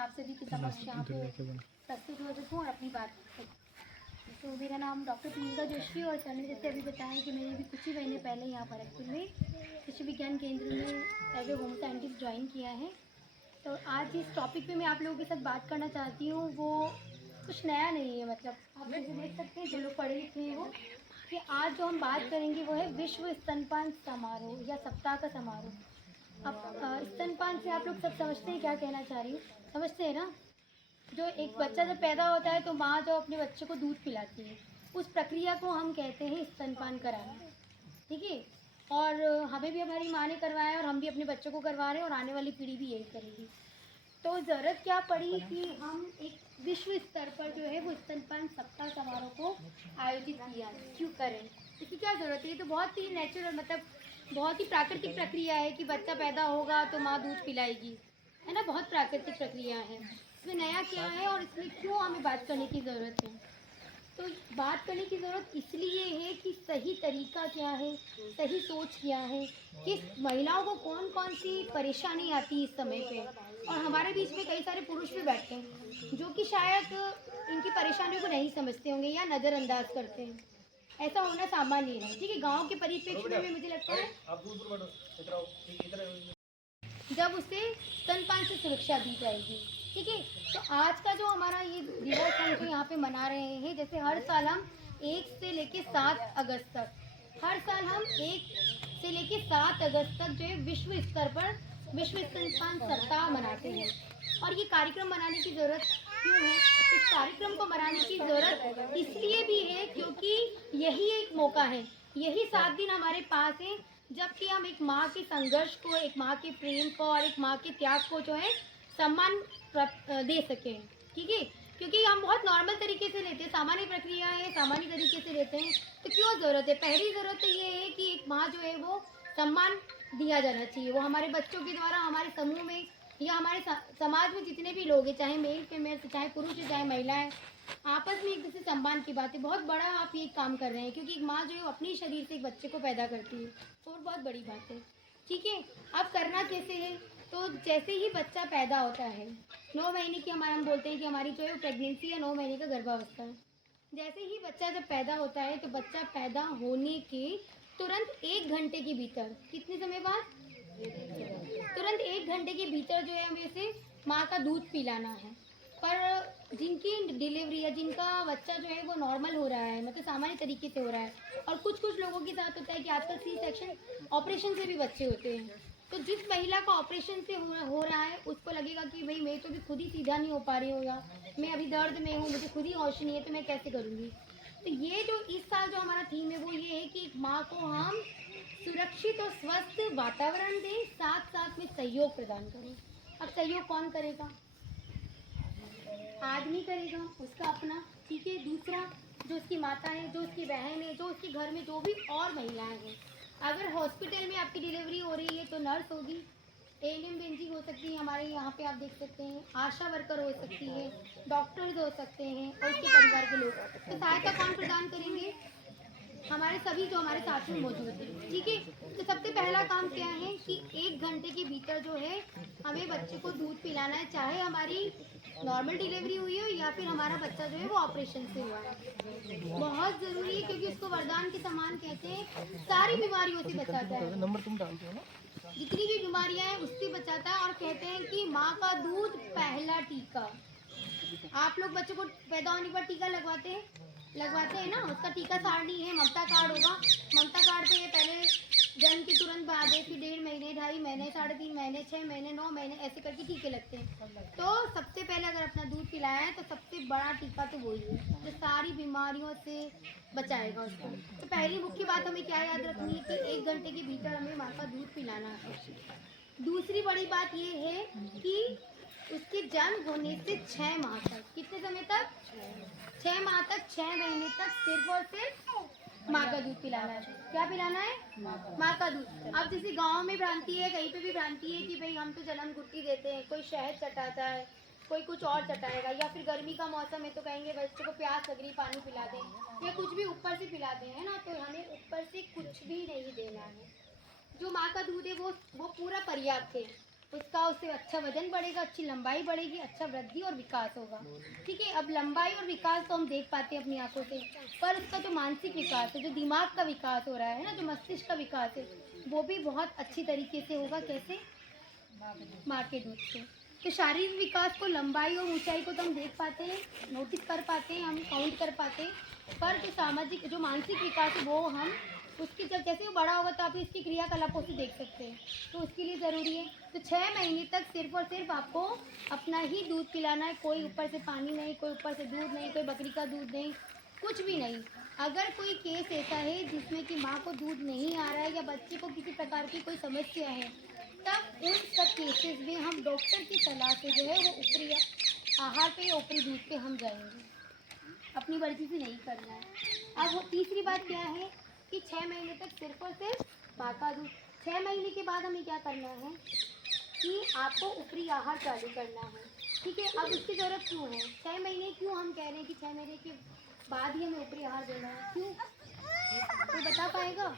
आप सभी के समक्ष यहाँ पे प्रस्तुत हो सकूँ और अपनी बात रख सकूँ। तो मेरा नाम डॉक्टर प्रियंका जोशी और सर ने जैसे अभी बताया कि मैंने अभी कुछ ही महीने पहले यहाँ भरतपुर में कृषि विज्ञान केंद्र में as a home scientist join किया है। तो आज जिस टॉपिक पे मैं आप लोगों के साथ बात करना चाहती हूँ वो कुछ नया नहीं है, मतलब आप जैसे देख सकते हैं जो लोग पढ़े लिखे हैं वो, कि आज जो हम बात करेंगे वो है विश्व स्तनपान समारोह या सप्ताह का समारोह। अब स्तनपान से आप लोग सब समझते हैं क्या कहना चाह रही हूँ, समझते हैं ना? जो एक बच्चा जब पैदा होता है तो माँ जो अपने बच्चे को दूध पिलाती है, उस प्रक्रिया को हम कहते हैं स्तनपान कराना, ठीक है। और हमें भी हमारी माँ ने करवाया और हम भी अपने बच्चों को करवा रहे हैं और आने वाली पीढ़ी भी यही करेगी। तो ज़रूरत क्या पड़ी कि हम एक विश्व स्तर पर जो है वो स्तनपान सप्ताह समारोह को आयोजित किया, क्यों करें, इसकी क्या ज़रूरत है? ये तो बहुत ही नेचुरल, मतलब बहुत ही प्राकृतिक प्रक्रिया है कि बच्चा पैदा होगा तो माँ दूध पिलाएगी, है ना। बहुत प्राकृतिक प्रक्रिया है, इसमें नया क्या है और इसमें क्यों हमें बात करने की ज़रूरत है? तो बात करने की ज़रूरत इसलिए है कि सही तरीका क्या है, सही सोच क्या है, कि महिलाओं को कौन कौन सी परेशानी आती है इस समय पे। और हमारे बीच में कई सारे पुरुष भी बैठते हैं जो कि शायद इनकी परेशानियों को नहीं समझते होंगे या नज़रअंदाज करते हैं। ऐसा होना सामान्य है, ठीक है। गांव के परिप्रेक्ष्य में मुझे लगता है जब उसे स्तनपान से सुरक्षा दी जाएगी, ठीक है। तो आज का जो हमारा ये दिवस हम जो यहाँ पे मना रहे हैं, जैसे हर साल हम 1 से लेके 7 अगस्त तक, हर साल हम 1 से लेके 7 अगस्त तक जो है विश्व स्तर पर विश्व स्तनपान सप्ताह मनाते हैं। और ये कार्यक्रम मनाने की ज़रूरत क्यों है? इस कार्यक्रम को मनाने की ज़रूरत इसलिए भी है क्योंकि यही एक मौका है, यही 7 दिन हमारे पास है जबकि हम एक माँ के संघर्ष को, एक माँ के प्रेम को और एक माँ के त्याग को जो है सम्मान दे सकें, ठीक है। क्योंकि हम बहुत नॉर्मल तरीके से लेते हैं, सामान्य प्रक्रिया है, सामान्य तरीके से लेते हैं। तो क्यों ज़रूरत है? पहली ज़रूरत तो ये है कि एक माँ जो है वो सम्मान दिया जाना चाहिए। वो हमारे बच्चों के द्वारा हमारे समूह में या हमारे समाज में जितने भी लोग हैं, चाहे मेल फीमेल, चाहे पुरुष है चाहे महिलाएं, आपस में एक दूसरे सम्मान की बात है। बहुत बड़ा आप ये काम कर रहे हैं क्योंकि एक माँ जो है अपने शरीर से एक बच्चे को पैदा करती है, और बहुत बड़ी बात है, ठीक है। अब करना कैसे है? तो जैसे ही बच्चा पैदा होता है, 9 महीने की हमारे हम बोलते हैं कि हमारी जो है वो प्रेगनेंसी या 9 महीने का गर्भावस्था है। जैसे ही बच्चा जब पैदा होता है तो बच्चा पैदा होने के तुरंत 1 घंटे के भीतर, कितने समय बाद? तुरंत 1 घंटे के भीतर जो है हमें उसे माँ का दूध पिलाना है। पर जिनकी डिलीवरी या जिनका बच्चा जो है वो नॉर्मल हो रहा है, मतलब सामान्य तरीके से हो रहा है, और कुछ कुछ लोगों के साथ होता है कि आजकल सी सेक्शन ऑपरेशन से भी बच्चे होते हैं। तो जिस महिला का ऑपरेशन से हो रहा है उसको लगेगा कि भाई मैं तो भी खुद ही सीधा नहीं हो पा रही हूँ, या मैं अभी दर्द में हूँ, मुझे खुद ही होश नहीं है, तो मैं कैसे करूँगी। तो ये जो इस साल जो हमारा थीम है वो ये है कि माँ को हम सुरक्षित और स्वस्थ वातावरण दें, साथ साथ में सहयोग प्रदान करें। अब सहयोग कौन करेगा? आदमी करेगा, उसका अपना, ठीक है। दूसरा जो उसकी माता है, जो उसकी बहन है, जो उसके घर में जो भी और महिलाएं हैं। अगर हॉस्पिटल में आपकी डिलीवरी हो रही है तो नर्स होगी, एएनएम बेंजी हो सकती है, हमारे यहाँ पे आप देख सकते हैं, आशा वर्कर हो सकती है, डॉक्टर्स हो सकते हैं, और उसके परिवार के लोग। तो सहायता कौन प्रदान करेंगे? हमारे सभी जो हमारे साथ में मौजूद हैं, ठीक है। तो सबसे पहला काम क्या है कि 1 घंटे के भीतर जो है हमें बच्चे को दूध पिलाना है, चाहे हमारी नॉर्मल डिलीवरी हुई हो या फिर हमारा बच्चा जो है वो ऑपरेशन से हुआ है। बहुत ज़रूरी है क्योंकि उसको वरदान के समान कहते हैं, सारी बीमारियों से बचाता है, नंबर तुम डालते हो ना, जितनी भी बीमारियां हैं उससे बचाता है। और कहते हैं कि माँ का दूध पहला टीका। आप लोग बच्चों को पैदा होने पर टीका लगवाते हैं ना, उसका टीका सारणी है, ममता कार्ड होगा। ममता कार्ड पे पहले जन्म के तुरंत बाद है, फिर 1.5 महीने, 2.5 महीने, 3.5 महीने, 6 महीने, 9 महीने, ऐसे करके टीके लगते हैं। तो सबसे पहले अगर अपना दूध पिलाया है तो सबसे बड़ा टीका तो वही है जो सारी बीमारियों से बचाएगा उसको। तो पहली मुख्य बात हमें क्या याद रखनी है कि 1 घंटे के भीतर हमें माँ का दूध पिलाना है। दूसरी बड़ी बात ये है कि उसके जन्म होने से 6 माह तक, कितने समय तक? 6 माह तक, 6 महीने तक सिर्फ और सिर्फ माँ का दूध पिलाना है। क्या पिलाना है? माँ का दूध। अब जैसे गांव में भ्रांति है, कहीं पे भी भ्रांति है कि भाई हम तो जन्म गुट्टी देते हैं, कोई शहद चटाता है, कोई कुछ और चटाएगा, या फिर गर्मी का मौसम है तो कहेंगे बच्चों को प्यास लग रही, पानी पिला दें, या कुछ भी ऊपर से पिला दें, है ना। तो हमें ऊपर से कुछ भी नहीं देना है। जो माँ का दूध है वो पूरा पर्याप्त है। उससे अच्छा वजन बढ़ेगा, अच्छी लंबाई बढ़ेगी, अच्छा वृद्धि और विकास होगा। ठीक है, अब लंबाई और विकास तो हम देख पाते हैं अपनी आंखों से, पर उसका जो मानसिक विकास है, जो दिमाग का विकास हो रहा है ना, जो मस्तिष्क का विकास है, वो भी बहुत अच्छी तरीके से होगा। कैसे? माँ के दूध से। तो शारीरिक विकास को, लंबाई और ऊंचाई को तो हम देख पाते हैं, नोटिस कर पाते हैं, हम काउंट कर पाते हैं, पर जो सामाजिक, जो मानसिक विकास है, वो हम उसकी जब जैसे वो बड़ा होगा तो आप इसकी क्रियाकलापों से देख सकते हैं। तो उसके लिए ज़रूरी है। तो 6 महीने तक सिर्फ और सिर्फ आपको अपना ही दूध पिलाना है, कोई ऊपर से पानी नहीं, कोई ऊपर से दूध नहीं, कोई बकरी का दूध नहीं, कुछ भी नहीं। अगर कोई केस ऐसा है जिसमें कि माँ को दूध नहीं आ रहा है या बच्चे को किसी प्रकार की कोई समस्या है, तब उन सब केसेस में हम डॉक्टर की सलाह से जो है वो ऊपरी आहार पे या ऊपरी दूध पे हम जाएंगे, अपनी मर्जी से नहीं करना है। अब वो तीसरी बात क्या है कि 6 महीने तक सिर्फ और सिर्फ माँ का दूध। 6 महीने के बाद हमें क्या करना है कि आपको ऊपरी आहार चालू करना है। ठीक है, अब उसकी ज़रूरत क्यों है? 6 महीने क्यों हम कह रहे हैं कि 6 महीने के बाद ही हमें ऊपरी आहार देना है? क्यों, कोई बता पाएगा?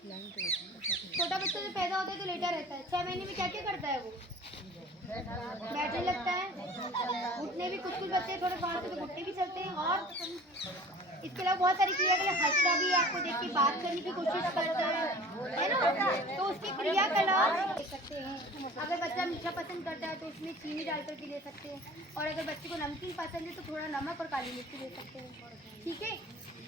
छोटा बच्चा जब पैदा होता है तो लेटा रहता है, 6 महीने में क्या क्या करता है वो? बैठने लगता है, घुटने भी, कुछ बच्चे थोड़े बाहर से तो घुटने भी चलते हैं, और इसके अलावा बहुत सारी क्रियाकलाप, हंसता भी, आपको देख के बात करने की कोशिश करता है ना, तो उसकी क्रियाकलाप दे सकते हैं। अगर बच्चा मीठा पसंद करता है तो उसमें चीनी डाल करके दे सकते हैं, और अगर बच्चे को नमकीन पसंद है तो थोड़ा नमक और काली मिर्ची दे सकते हैं। ठीक है,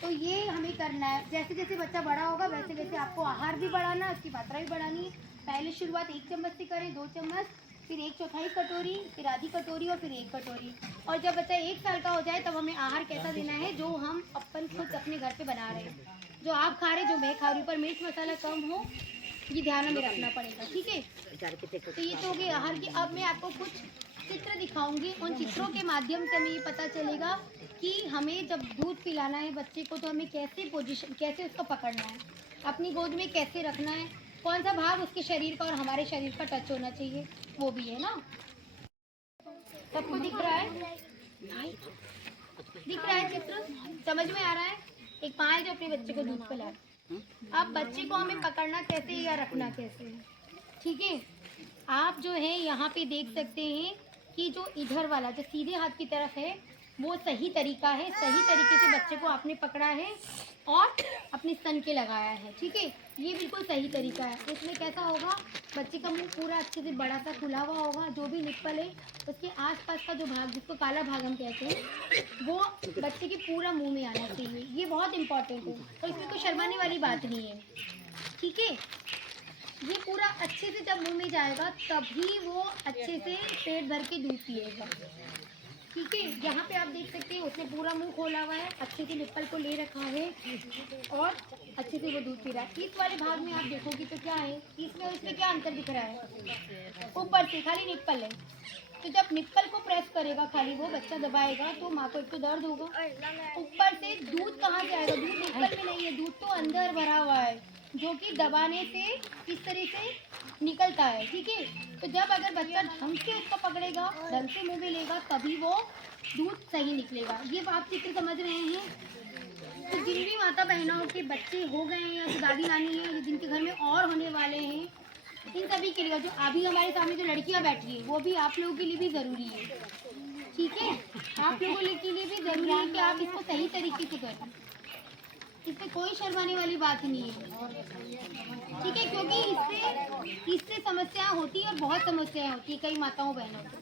तो ये हमें करना है। जैसे जैसे बच्चा बड़ा होगा वैसे वैसे आपको आहार भी बढ़ाना है, उसकी मात्रा भी बढ़ानी है। पहले शुरुआत 1 चम्मच से करें, 2 चम्मच, फिर 1/4 कटोरी, फिर आधी कटोरी और फिर 1 कटोरी। और जब बच्चा 1 साल का हो जाए तब हमें आहार कैसा देना है, जो हम अपन खुद अपने घर पे बना रहे हैं, जो आप खा रहे, जो मैं खा रही हूँ, पर मिर्च मसाला कम हो, ये ध्यान हमें रखना पड़ेगा। ठीक है, तो ये तो हो गई आहार की। अब मैं आपको कुछ चित्र दिखाऊंगी, उन चित्रों के माध्यम से हमें ये पता चलेगा कि हमें जब दूध पिलाना है बच्चे को तो हमें कैसे पोजीशन, कैसे उसको पकड़ना है, अपनी गोद में कैसे रखना है, कौन सा भाग उसके शरीर का और हमारे शरीर का टच होना चाहिए, वो भी है ना। सबको दिख रहा है? दिख रहा है चित्र? समझ में आ रहा है? एक माँ है जो अपने बच्चे को दूध पिला रही है। अब बच्चे को हमें पकड़ना कैसे या रखना कैसे है? ठीक है, आप जो है यहाँ पे देख सकते हैं कि जो इधर वाला, जो सीधे हाथ की तरफ है, वो सही तरीका है। सही तरीके से बच्चे को आपने पकड़ा है और अपने स्तन के लगाया है। ठीक है, ये बिल्कुल सही तरीका है। इसमें कैसा होगा, बच्चे का मुंह पूरा अच्छे से बड़ा सा खुला हुआ होगा, जो भी निप्पल है उसके आसपास का जो भाग, जिसको काला भाग हम कहते हैं, वो बच्चे के पूरा मुंह में आना चाहिए। ये बहुत इंपॉर्टेंट है, तो इसमें कोई शर्माने वाली बात नहीं है। ठीक है, ये पूरा अच्छे से जब मुंह में जाएगा तभी वो अच्छे से पेट भर के दूध पिएगा। ठीक है, यहाँ पे आप देख सकते हैं उसने पूरा मुंह खोला हुआ है, अच्छे से निप्पल को ले रखा है और अच्छे से वो दूध पी रहा है। इस वाले भाग में आप देखोगे तो क्या है, इसमें उसमें क्या अंतर दिख रहा है? ऊपर से खाली निप्पल है, तो जब निप्पल को प्रेस करेगा, खाली वो बच्चा दबाएगा तो माँ को एक तो दर्द होगा, ऊपर से दूध कहाँ से आएगा? दूध निप्पल में नहीं है, दूध तो अंदर भरा हुआ है, जो कि दबाने से इस तरह से निकलता है। ठीक है, तो जब अगर बच्चा ढंग से उसको पकड़ेगा, ढंग से मुंह में लेगा, तभी वो दूध सही निकलेगा। ये आप चित्र समझ रहे हैं? तो जिन भी माता बहनों के बच्चे हो गए हैं या जो दादी नानी हैं या जिनके घर में और होने वाले हैं, इन सभी के लिए, जो अभी हमारे सामने जो लड़कियां बैठी हैं, वो भी आप लोगों के लिए भी ज़रूरी है। ठीक है, आप लोगों के लिए भी ज़रूरी है कि आप इसको सही तरीके से करें, इसमें कोई शर्माने वाली बात नहीं है। ठीक है, क्योंकि इससे समस्याएं होती है और बहुत समस्याएं होती है कई माताओं बहनों को।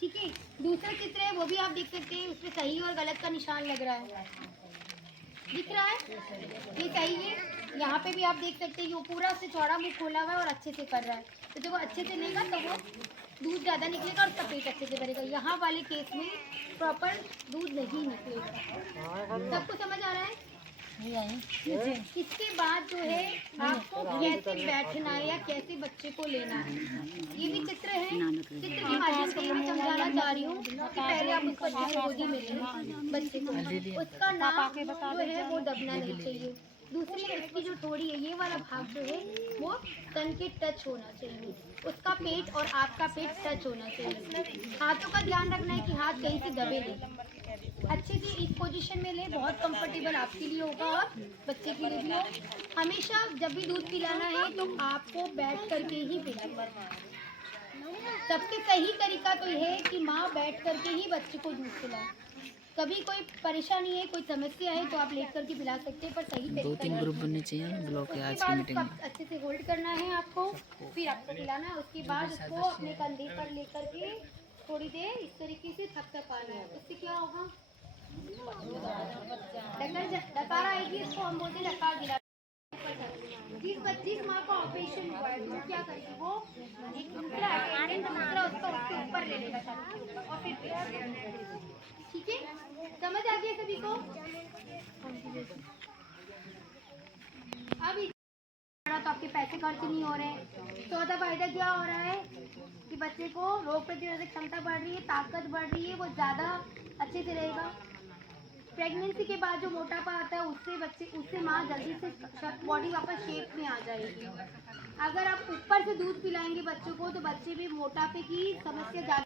ठीक है, दूसरा चित्र है वो भी आप देख सकते हैं, उसमें सही और गलत का निशान लग रहा है, दिख रहा है? ये सही है। यहाँ पे भी आप देख सकते हैं कि वो पूरा से चौड़ा मुंह खोला हुआ है और अच्छे से कर रहा है, तो जब वो अच्छे से लेगा तो वो दूध ज़्यादा निकलेगा और उसका पेट अच्छे से भरेगा। यहाँ वाले केस में प्रॉपर दूध नहीं निकलेगा। सबको समझ आ रहा है? इसके बाद जो है आपको कैसे बैठना है या कैसे बच्चे को लेना है, ये भी चित्र है। चित्र के माध्यम से मैं समझाना चाह रही हूँ कि पहले आप उस बच्चे को गोदी में लें, बच्चे को उसका नाक जो है वो दबना नहीं चाहिए। दूसरी इसकी जो थोड़ी है, ये वाला भाग जो है वो तन के टच होना चाहिए, उसका पेट और आपका पेट टच होना चाहिए। हाथों का ध्यान रखना है कि हाथ कहीं से दबे नहीं। अच्छे से इस पोजीशन में ले, बहुत कंफर्टेबल आपके लिए होगा और बच्चे के लिए भी हो। हमेशा जब भी दूध पिलाना है तो आपको बैठ करके ही पिलाना है। सबसे सही तरीका तो यह है कि माँ बैठ करके ही बच्चे को दूध पिलाए। कभी कोई परेशानी है, कोई समस्या है तो आप लेट करके पिला सकते हैं, पर सही तरीका 2-3 ग्रुप बनने चाहिए ब्लॉक के आज की मीटिंग में। अच्छे से होल्ड करना है आपको, फिर आपको पिलाना है। उसके बाद उसको अपने कंधे पर लेकर के थोड़ी देर इस तरीके से थपथपाना है। उससे क्या होगा, डकार आएगी, इसको हम बोलते हैं डकार गिरा। जिस माँ का ऑपरेशन हुआ है तो क्या करेगी, वो एक दूसरा उसको उसके ऊपर ले लेगा छाती के ऊपर और फिर पिलाएगा। ठीक है, समझ आ गया सभी को? अब तो आपके पैसे खर्च नहीं हो रहे। चौथा फायदा क्या हो रहा है कि बच्चे को रोग प्रतिरोधक क्षमता बढ़ रही है, ताकत बढ़ रही है, वो ज़्यादा अच्छे से रहेगा। प्रेगनेंसी के बाद जो मोटापा आता है उससे माँ जल्दी से बॉडी वापस शेप में आ जाएगी। अगर आप ऊपर से दूध पिलाएंगे बच्चों को तो बच्चे भी मोटापे की समस्या ज़्यादा